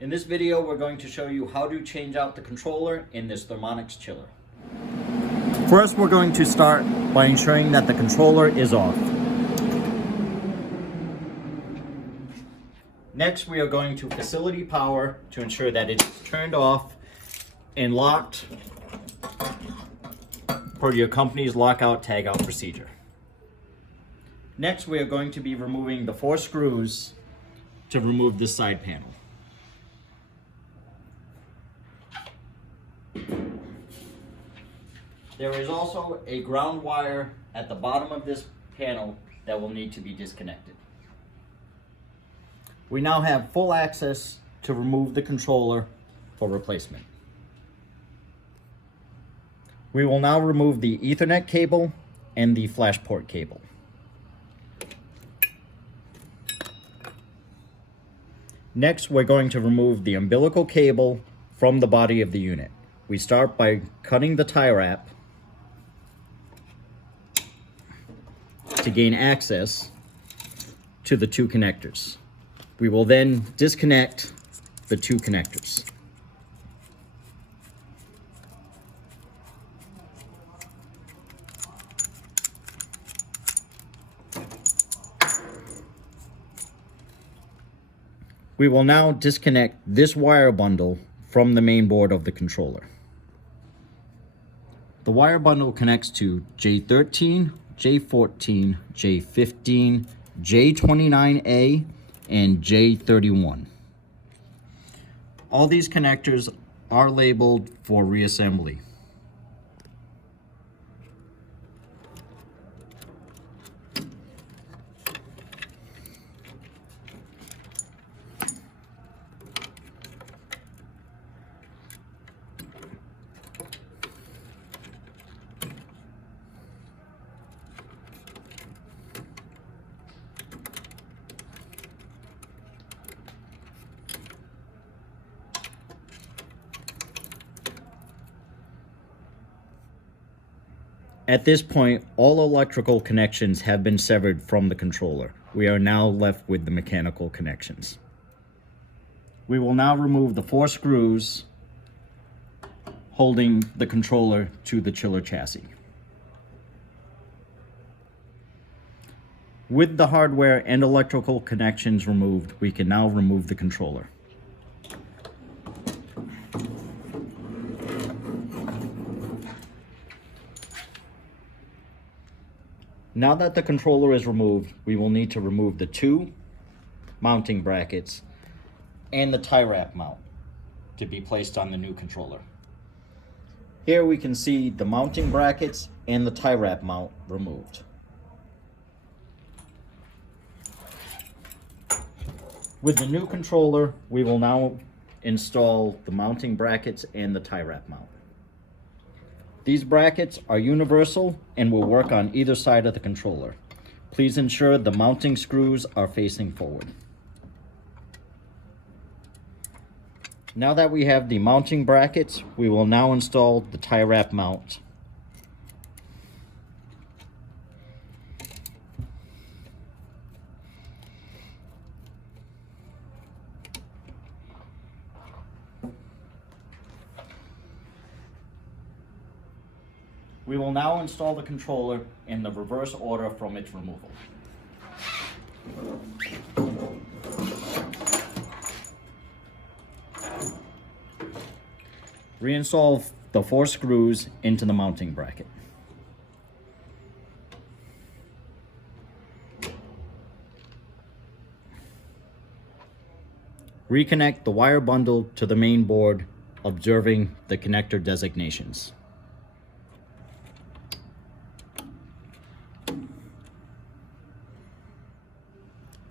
In this video, we're going to show you how to change out the controller in this Thermonics chiller. First, we're going to start by ensuring that the controller is off. Next, we are going to facility power to ensure that it is turned off and locked per your company's lockout tagout procedure. Next, we are going to be removing the 4 screws to remove this side panel. There is also a ground wire at the bottom of this panel that will need to be disconnected. We now have full access to remove the controller for replacement. We will now remove the Ethernet cable and the flash port cable. Next, we're going to remove the umbilical cable from the body of the unit. We start by cutting the tie wrap to gain access to the 2 connectors. We will then disconnect the 2 connectors. We will now disconnect this wire bundle from the main board of the controller. The wire bundle connects to J13, J14, J15, J29A, and J31. All these connectors are labeled for reassembly. At this point, all electrical connections have been severed from the controller. We are now left with the mechanical connections. We will now remove the 4 screws holding the controller to the chiller chassis. With the hardware and electrical connections removed, we can now remove the controller. Now that the controller is removed, we will need to remove the 2 mounting brackets and the tie wrap mount to be placed on the new controller. Here we can see the mounting brackets and the tie wrap mount removed. With the new controller, we will now install the mounting brackets and the tie wrap mount. These brackets are universal and will work on either side of the controller. Please ensure the mounting screws are facing forward. Now that we have the mounting brackets, we will now install the tie wrap mount. We will now install the controller in the reverse order from its removal. Reinstall the 4 screws into the mounting bracket. Reconnect the wire bundle to the main board, observing the connector designations.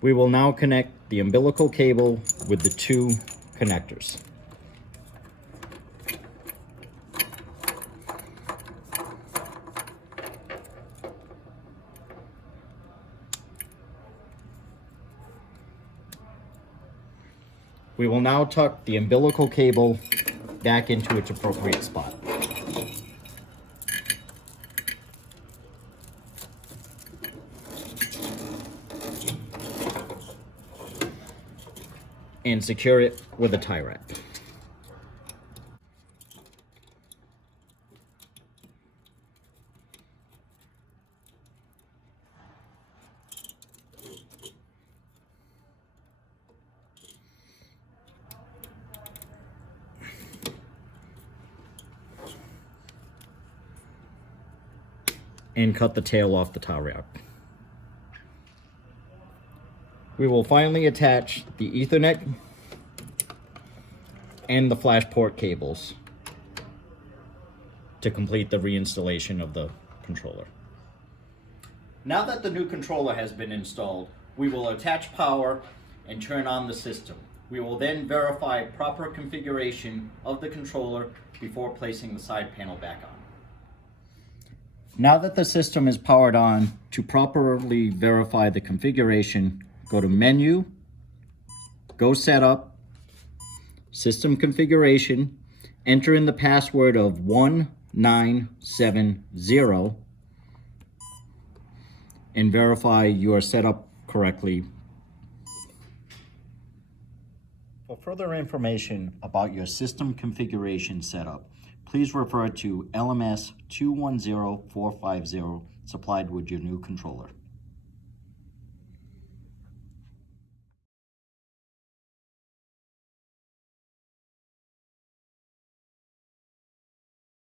We will now connect the umbilical cable with the 2 connectors. We will now tuck the umbilical cable back into its appropriate spot. and secure it with a tie wrap. And cut the tail off the tie wrap. We will finally attach the Ethernet and the flash port cables to complete the reinstallation of the controller. Now that the new controller has been installed, we will attach power and turn on the system. We will then verify proper configuration of the controller before placing the side panel back on. Now that the system is powered on, to properly verify the configuration, go to Menu, go Setup, System Configuration, enter in the password of 1970, and verify you are set up correctly. For further information about your system configuration setup, please refer to LMS 210450 supplied with your new controller.